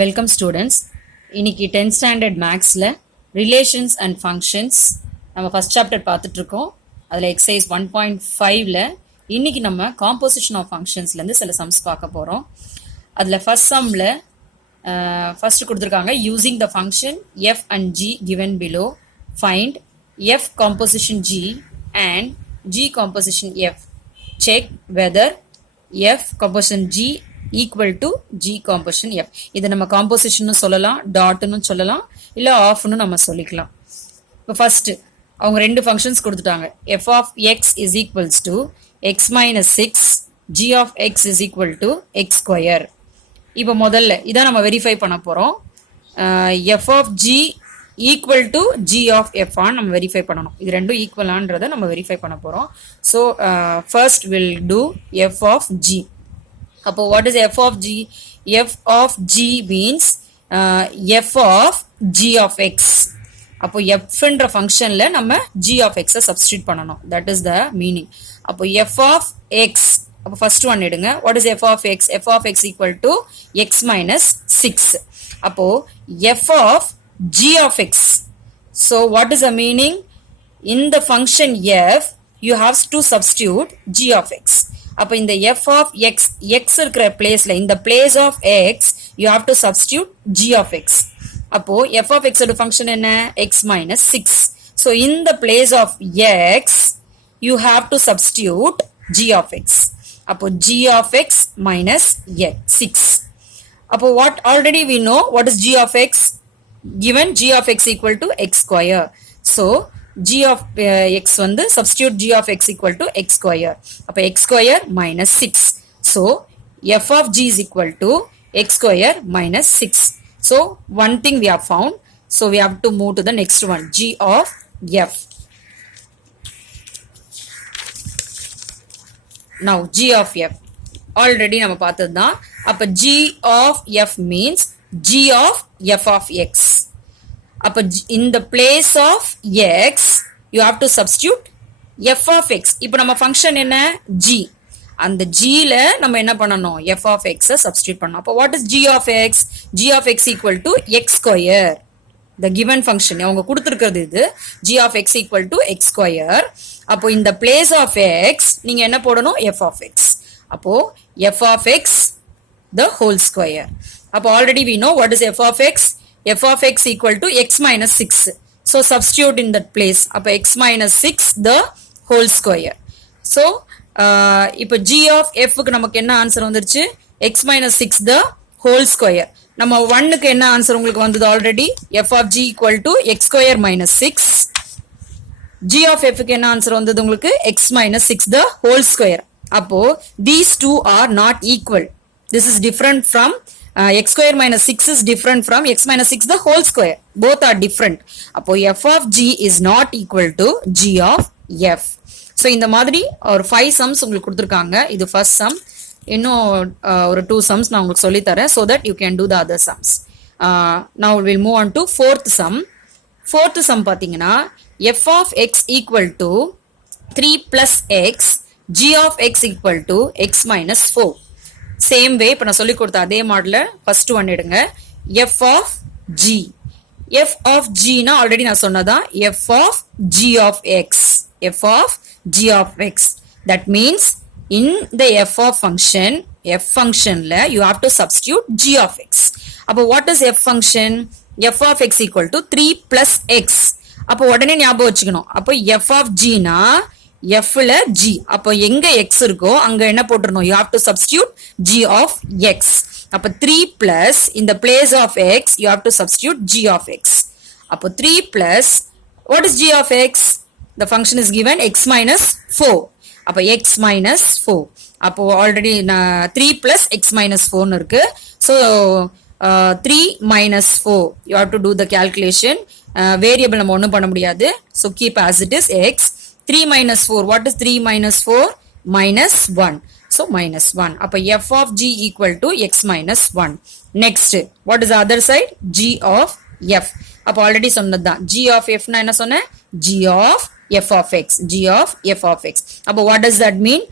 Welcome students. இன்னைக்கு 10th standard மேக்ஸில் relations and functions நம்ம ஃபஸ்ட் சாப்டர் பார்த்துட்ருக்கோம். அதில் எக்ஸசைஸ் 1.5ல் இன்னைக்கு நம்ம காம்போசிஷன் ஆஃப் ஃபங்க்ஷன்ஸ்லேருந்து சில சம்ஸ் பார்க்க போகிறோம். அதில் ஃபஸ்ட் சம்மில் ஃபஸ்ட்டு கொடுத்துருக்காங்க, using the function F and G given below find F composition G and G composition F. Check weather F composition G equal to G composition F. இதை நம்ம காம்போசிஷன்னு சொல்லலாம், டாட்னு சொல்லலாம், இல்லை ஆஃப்னு நம்ம சொல்லிக்கலாம். இப்போ ஃபர்ஸ்ட் அவங்க ரெண்டு ஃபங்க்ஷன்ஸ் கொடுத்துட்டாங்க. F of x is equals to X minus 6, g of x is equal to x square. இப்போ முதல்ல இதான் நம்ம வெரிஃபை பண்ண போகிறோம். F of g equal to g of f ஆன் நம்ம வெரிஃபை பண்ணணும். இது ரெண்டும் ஈக்குவலான்றதை நம்ம வெரிஃபை பண்ண போகிறோம். So first will do f of g. அப்போ what is F of g? F of g means f of G of X. அப்போ எஃப்ன்ற ஃபங்க்ஷனில் நம்ம ஜி ஆஃப் எக்ஸை சப்ஸ்டியூட் பண்ணணும். That is the meaning. அப்போ எஃப் ஆஃப் எக்ஸ், அப்போ first one எடுங்க. What is F of X? F of X equal to X minus 6. அப்போ F of G of X. So what is the meaning? In the function F you have to substitute G of X. அப்போ இந்த F of X, X இருக்கிற பிளேஸ்ல, இந்த place of X you have to substitute G of X. அப்போ F of எக்ஸோட function என்ன? X minus 6. So in the place of X you have to substitute G of X. அப்போ G of X minus 6. அப்போ what already we know what is G of X? given g of x equal to x square. So g of x வந்து substitute g of x equal to x square. அப்ப x square minus 6. So f of g is equal to x square minus 6. So one thing we have found. So we have to move to the next one, g of f. Now g of f already நம்ம பார்த்ததுதான். அப்ப g of f means g of f of x. அப்ப in the place of x you have to substitute f of x. இப்போ நம்ம ஃபங்க்ஷன் என்ன? g. அந்த g ல நம்ம என்ன பண்ணணும்? f of x சப்ஸ்டிட்யூட் பண்ணணும். அப்போ what is g of x? g of x equal to x square. the given function அவங்க கொடுத்திருக்கிறது இது, g of x equal to x square. அப்போ in the place of x நீங்க என்ன போடணும்? f of x. அப்போ f of x the whole square. அப்போ already we know what is f of x. f of x equal to x minus 6. So substitute in that place. அப்போ x minus 6 the whole square. So இப்போ g of f க்கு நமக்கு என்ன ஆன்சர் வந்துருச்சு? x minus 6 the whole square. நம்ம 1க்கு என்ன ஆன்சர் உங்களுக்கு வந்தது already? f of g equal to x square minus 6. g of f க்கு என்ன ஆன்சர் வந்தது உங்களுக்கு? x minus 6 the whole square. அப்போ these two are not equal. This is different from x square minus 6 is different from x minus 6 the whole square. Both are different. அப்போ f of g is not equal to g of f. So இந்த மாதிரி ஒரு 5 sums உங்களுக்கு கொடுத்துருக்காங்க. இது first sum. இன்னும் ஒரு 2 sums நான் உங்களுக்கு சொல்லித்தரேன் so that you can do the other sums. Now we'll move on to fourth sum. Fourth sum பார்த்தீங்கன்னா f of x equal to 3 plus x, g of x equal to x minus 4. Same way இப்போ நான் சொல்லி கொடுத்த அதே மாடல first one எடுங்க. F of g. F of ஜினா already நான் சொன்னதான், f of G of X. F of G of x. That means in the f of function, f ஃபங்க்ஷன்ல you have to substitute G of X. அப்போ what is f function? F of X equal to 3 plus x. அப்போ உடனே ஞாபகம் வச்சுக்கணும். அப்போ F of ஜினா f ல g. அப்போ எங்க x இருக்கோ அங்க என்ன போட்டுறணும்? you have to substitute g of x. அப்போ 3 plus in the place of x you have to substitute g of x. அப்போ 3 plus what is g of x? the function is given x minus 4. அப்போ x minus 4. அப்போ already 3 plus x minus 4 இருக்கு. so 3 minus 4 you have to do the calculation. variable நம்ம ஒண்ணும் பண்ண முடியாது. so keep as it is x. 3 minus 4. What is 3 minus 4? Minus 1. So minus 1. அப்போ f of g equal to x minus 1. Next, what is the other side? g of f. அப்போ already சொன்னதுதான். g of f நான் என்ன சொன்னேன்? g of f of x. g of f of x. அப்போ what does that mean?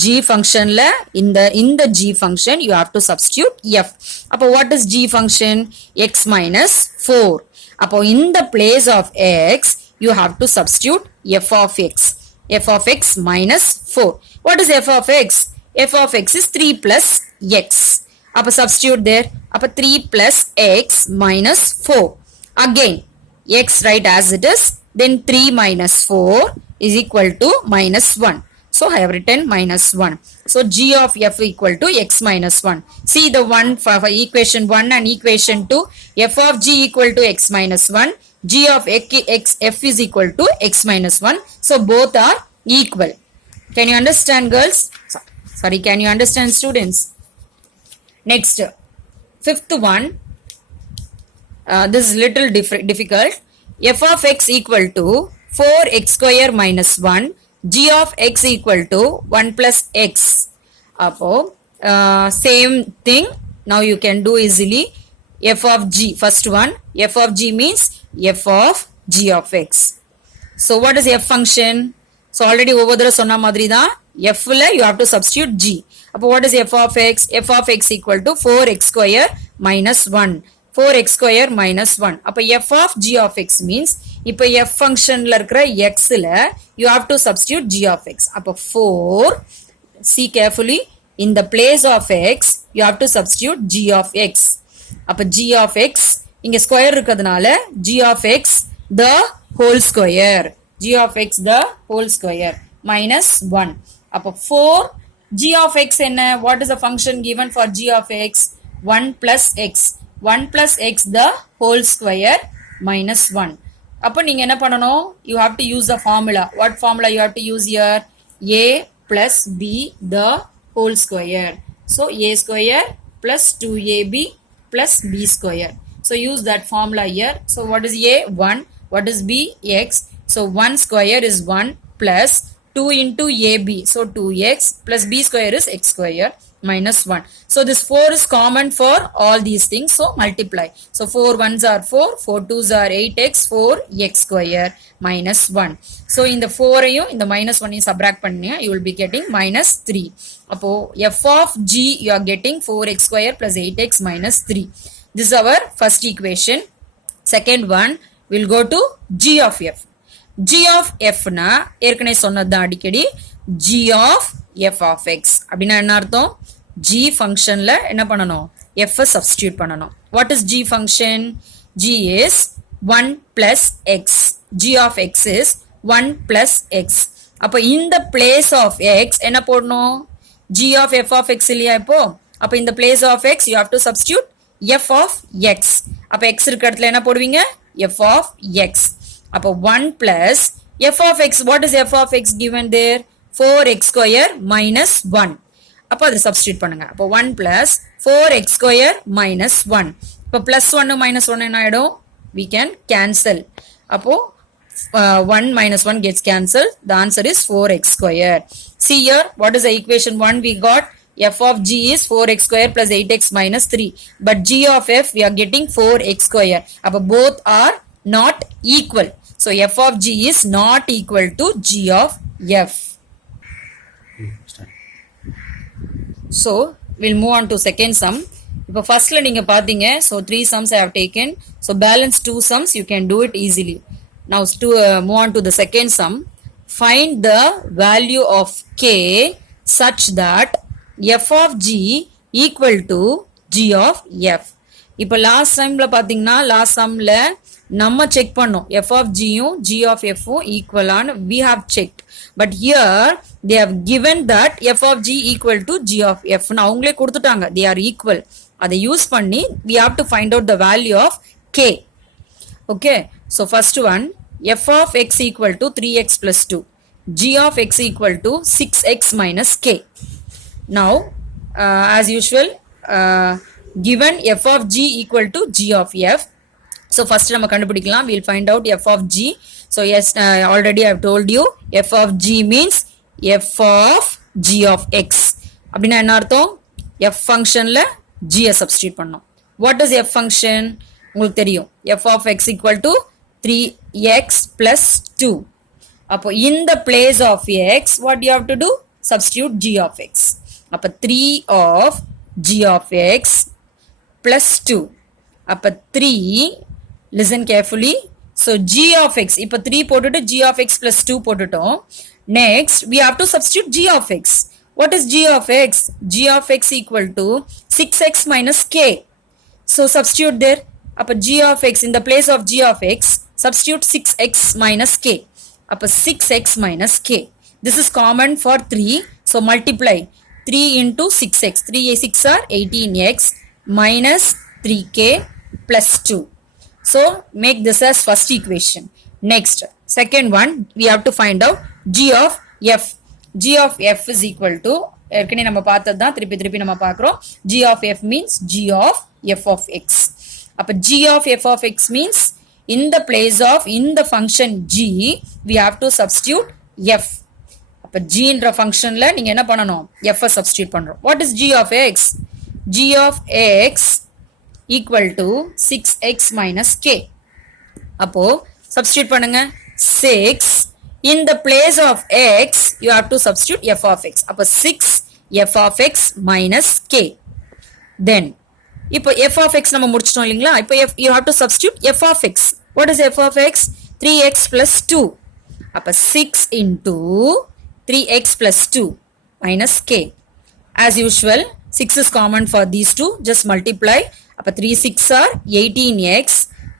g function la in the g function you have to substitute f. அப்போ what is g function? X minus 4. அப்போ in the place of x you have to substitute f of x. F of x minus 4. What is f of x? F of x is 3 plus x. அப்போ substitute there. அப்போ 3 plus x minus 4. Again x write as it is, then 3 minus 4 is equal to minus 1. So I have written minus 1. So g of f equal to x minus 1. See the one for equation 1 and equation 2. F of g equal to x minus 1. G of f is equal to x minus 1. So both are equal. Can you understand, girls? Sorry, can you understand, students? Next, fifth one. This is little difficult. F of x equal to 4x square minus 1. G of x equal to 1 plus x. Appo, same thing. Now you can do easily. F of g. First one. F of g means f of g of x. So what is f function? So already over there sonna madri da. F la you have to substitute g. Appo what is f of x? F of x equal to 4x square minus 1. 4x square minus 1. அப்போ f of g of x means இப்போ f functionல இருக்கிற x ல you have to substitute g of x. அப்போ 4, see carefully, in the place of x you have to substitute g of x. அப்போ g of x இங்க ஸ்கொயர் இருக்கிறதுனால g of x the whole square. g of x the whole square minus 1. அப்போ 4 g of x என்ன? What is the function given for g of x? 1 plus x. 1 plus x the whole square minus 1. அப்போ நீங்க என்ன பண்ணணும்? You have to use the formula. What formula you have to use here? A plus b the whole square. So a square plus 2ab plus b square. So use that formula here. So what is a? 1. What is b? X. So 1 square is 1 plus 2 into ab. So 2x plus b square is x square minus 1. So this 4 is common for all these things. So multiply. So 4 1s are 4. 4 2s are 8x. 4x square minus 1. So in the 4 in the minus 1 is subtract panniya, you will be getting minus 3. Appo f of g you are getting 4x square plus 8x minus 3. This is our first equation. Second one, we'll go to g of f. g of f na ஏற்கனவே சொன்னதுதான் அடிக்கடி g of f of x அப்படின்னா என்ன அர்த்தம்? g functionல என்ன பண்ணணும்? f substitute பண்ணணும். What is g function? g is 1 plus x. g of x is 1 plus x. அப்போ in the place of x என்ன போடணும்? g of f of x இல்லையா இப்போ? அப்போ in the place of x you have to substitute f of x. அப்போ x இருக்கிற இடத்துல என்ன போடுவீங்க? f of x. அப்போ 1 plus f of x. What is f of x given there? 4x square minus 1. அப்போ அது substitute பண்ணுங்க. அப்போ 1 plus 4x square minus 1. இப்போ plus 1 minus 1 என்ன ஆயிடும்? We can cancel. அப்போ 1 minus 1 gets cancelled. The answer is 4x square. See here, what is the equation 1 we got? F of g is 4x square plus 8x minus 3. But g of f we are getting 4x square. அப்போ both are not equal. So f of g is not equal to g of f. So we'll move on to second sum. இப்போ firstல நீங்க பாத்தீங்க, so 3 sums I have taken. So balance 2 sums you can do it easily. Now to move on to the second sum. Find the value of k such that f of g equal to g of f. இப்போ லாஸ்ட் டைம்ல பாத்தீங்கன்னா லாஸ்ட் சம்ல நம்ம செக் பண்ணோம் f of g யும் g of f ம் ஈக்குவலான we have checked. But here they have given that f of g equal to g of f னு அவங்களே கொடுத்துட்டாங்க. They are equal. அதை யூஸ் பண்ணி we have to find out the value of k. Okay. So first one, f of x equal to 3x plus 2. g of x equal to 6x minus k. Now as usual given f of g equal to g of f. So first நம்ம கண்டுபிடிக்கலாம். We'll find out f of g. So yes, already I have told you f of g means f of g of x. அப்படின்னா என்ன அர்த்தம்? f functionல g substitute பண்ணோம். What is f function? உங்களுக்கு தெரியும். f of x equal to 3x plus 2. அப்போ in the place of x what you have to do? substitute g of x. அப்ப 3 of g of x plus 2. அப்ப 3, listen carefully. So g of x, இப்ப 3 போட்டுட்டு g of x plus 2 போட்டுட்டோம். Next, we have to substitute g of x. What is g of x? G of x equal to 6x minus k. So substitute there. அப்ப g of x, in the place of g of x, substitute 6x minus k. அப்ப 6x minus k. This is common for 3. So multiply 3 into 6x. 3 6 are 18x minus 3k plus 2. So make this as first equation. Next, second one, we have to find out g of f. G of f is equal to, ஏற்கனவே நம்ம பார்த்ததுதான், திருப்பி நம்ம பார்க்கிறோம். G of f means g of f of x. அப்ப g of f of x means in the place of, in the function g, we have to substitute f. அப்ப g என்ற ஃபங்க்ஷன்ல நீங்க என்ன பண்ணணும்? f substitute பண்றோம். What is g of x? G of x equal to 6x minus k. அப்போ substitute பண்ணுங்க. 6, in the place of x you have to substitute f of x. அப்போ 6 f of x minus k. Then இப்போ f of x நம்ம முடிச்சிட்டோம் இல்லீங்களா? இப்போ you have to substitute f of x. What is f of x? 3x plus 2. அப்போ 6 into 3x plus 2 minus k. As usual, 6 is common for these two. Just multiply. அப்போ 3 6 are 18x.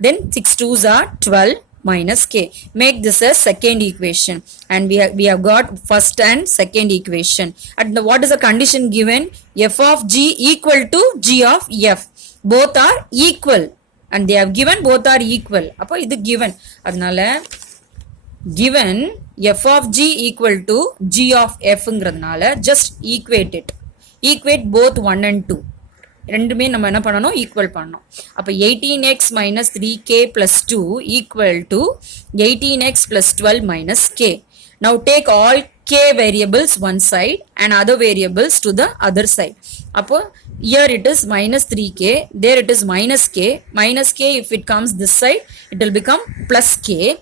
Then 6 2s are 12 minus k. Make this a second equation. And we have got first and second equation. And what is the condition given? F of g equal to g of f. Both are equal. And they have given both are equal. அப்போ இது given. அதனால given f of g equal to g of f ங்கிறதுனால just equate it. Equate both 1 and 2. ரெண்டுமே நம்ம என்ன பண்ணணும்? ஈக்குவல் பண்ணணும். அப்ப 18x minus 3k plus 2 equal to 18x plus 12 minus k. Now take all k variables one side and other variables to the other side. அப்போ here it is minus 3k, there it is minus k. Minus k, if it comes this side, it will become plus k.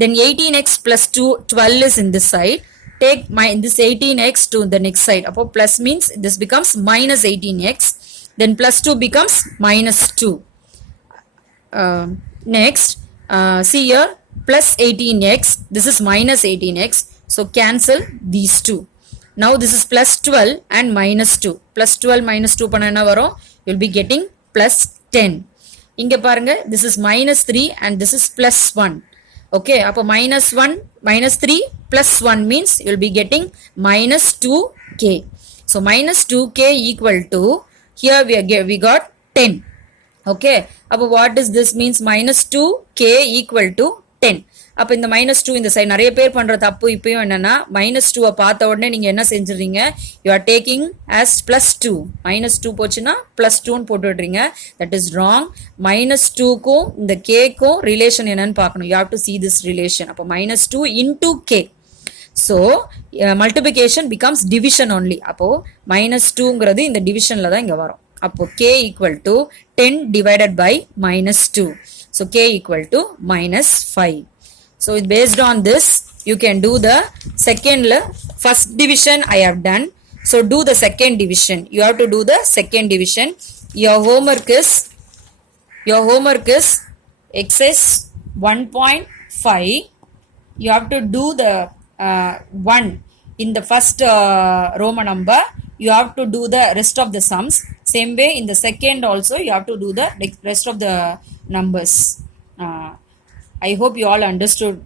Then 18x plus 12 is in this side. Take this 18x to the next side. அப்போ plus means this becomes minus 18x. Then plus 2 becomes minus 2. Next, see here, plus 18x. This is minus 18x. So cancel these two. Now this is plus 12 and minus 2. Plus 12 minus 2 பண்ண என்ன வரும்? You'll be getting plus 10. இங்க பாருங்க, this is minus 3 and this is plus 1. Okay, அப்போ minus 1, minus 3 plus 1 means you'll be getting minus 2k. So minus 2k equal to, here we got 10. Okay, அப்போ what does this means? Minus 2k equal to 10. அப்போ இந்த minus 2 இந்த சைடு நிறைய பேர் பண்ற தப்பு இப்பயும் என்னன்னா, minus 2 பார்த்த உடனே நீங்க என்ன செஞ்சிருங்க? You are taking as plus 2. minus 2 போச்சுன்னா plus 2 ன்னு போட்டுடுறீங்க. That is wrong. minus 2க்கும் இந்த k-க்கும் ரிலேஷன் என்னன்னு பார்க்கணும். You have to see this relation. அப்போ minus 2 into k. So multiplication becomes division only. அப்போ minus 2ங்கிறது இந்த divisionல தான் இங்க வரும். அப்போ k equal to 10 divided by minus 2. So k equal to minus 5. So based on this, you can do the second, first division I have done. So do the second division. You have to do the second division. Your homework is exercise 1.5. You have to do the 1 in the first Roman number. You have to do the rest of the sums. Same way in the second also you have to do the rest of the numbers. I hope you all understood